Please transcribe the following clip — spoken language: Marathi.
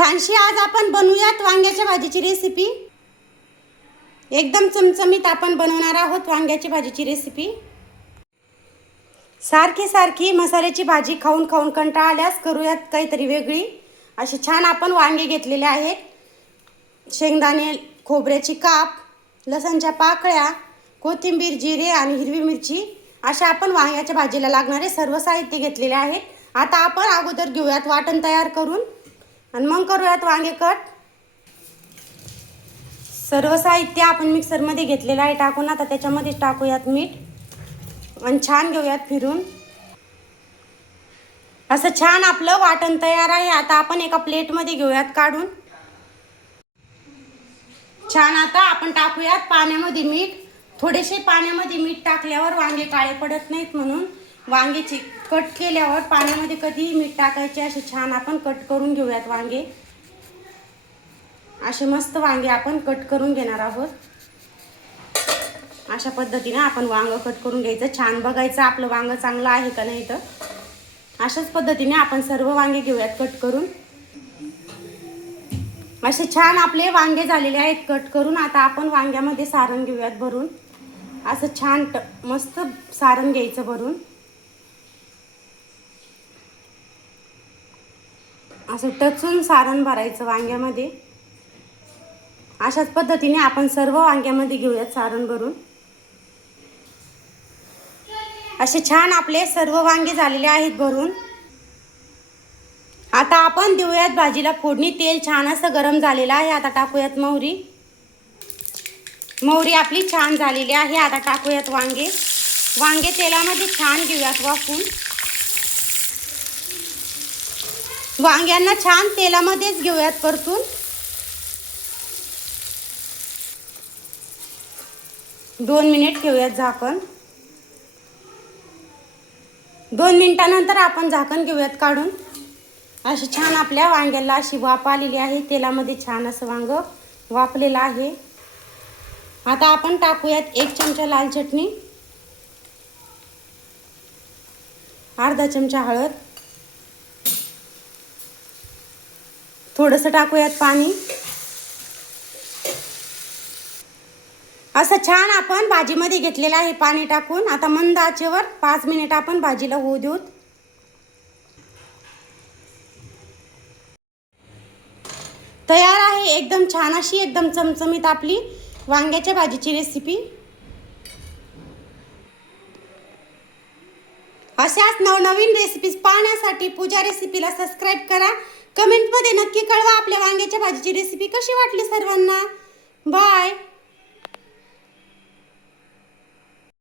छानशी आज आपण बनवूयात वांग्याच्या भाजीची रेसिपी। एकदम चमचमीत आपण बनवणार आहोत वांग्याची भाजीची रेसिपी। सारखी सारखी मसाल्याची भाजी खाऊन खाऊन कंटाळा आल्यास करूयात काहीतरी वेगळी। अशी छान आपण वांगे घेतलेले आहेत, शेंगदाणे, खोबऱ्याची काप, लसणच्या पाकळ्या, कोथिंबीर, जिरे आणि हिरवी मिरची अशा आपण वांग्याच्या भाजीला लागणारे सर्व साहित्य घेतलेले आहेत। आता आपण अगोदर घेऊयात वाटण तयार करून आणि मग करूयात वांगे कट। सर्व साहित्य आपण मिक्सर मध्ये घेतलेलं आहे टाकून। आता त्याच्यामध्ये टाकूयात मीठ आणि छान घेऊयात फिरून। असं छान आपलं वाटण तयार आहे। आता आपण एका प्लेट मध्ये घेऊयात काढून। छान आता आपण टाकूयात पाण्यामध्ये मीठ। थोडेसे पाण्यामध्ये मीठ टाकल्यावर वांगे काळे पडत नाहीत, म्हणून वांग्याची कट केल्यावर पाण्यामध्ये कधीही मीठ टाकायचे। असे छान आपण कट करून घेऊयात वांगे। असे मस्त वांगे आपण कट करून घेणार आहोत। अशा पद्धतीने आपण वांग कट करून घ्यायचं। छान बघायचं आपलं वांग चांगलं आहे का नाही। तर अशाच पद्धतीने आपण सर्व वांगे घेऊयात कट करून। असे छान आपले वांगे झालेले आहेत कट करून। आता आपण वांग्यामध्ये सारण घेऊयात भरून। असं छान मस्त सारण घ्यायचं भरून। असं टचून सारण भरायचं वांग्यामध्ये। अशाच पद्धतीने आपण सर्व वांग्यामध्ये घेऊयात सारण भरून। असे छान आपले सर्व वांगे झालेले आहेत भरून। आता आपण देऊयात भाजीला फोडणी। तेल छान असं गरम झालेलं आहे। आता टाकूयात मोहरी। मोहरी आपली छान झालेली आहे। आता टाकूयात वांगे। वांगे तेलामध्ये छान घेऊयात वाफून। वांग्यांना छान तेलामध्येच घेऊयात परतून। 2 मिनिट ठेवूयात झाकण। 2 मिनिटानंतर आपण झाकण घेऊयात काढून। अशी छान आपल्या वांग्याला अशी वाफ आलेली आहे। तेलामध्ये छान असं वांग वाफलेलं आहे। आता आपण टाकूयात 1 चमचा लाल चटणी, अर्धा चमचा हळद, थोडंसं टाकूयात पाणी। असं छान आपण भाजीमध्ये घेतलेलं आहे पाणी टाकून। आता मंद आचेवर 5 मिनिट आपण भाजीला होऊ देऊत। तयार आहे एकदम छान अशी एकदम चमचमीत आपली वांग्याच्या भाजीची रेसिपी। अशाच नवनवीन रेसिपीज पाहण्यासाठी पूजा रेसिपीला सबस्क्राइब करा। कमेंटमध्ये नक्की कळवा आपल्या वांग्याच्या भाजीची रेसिपी कशी वाटली सर्वांना। बाय।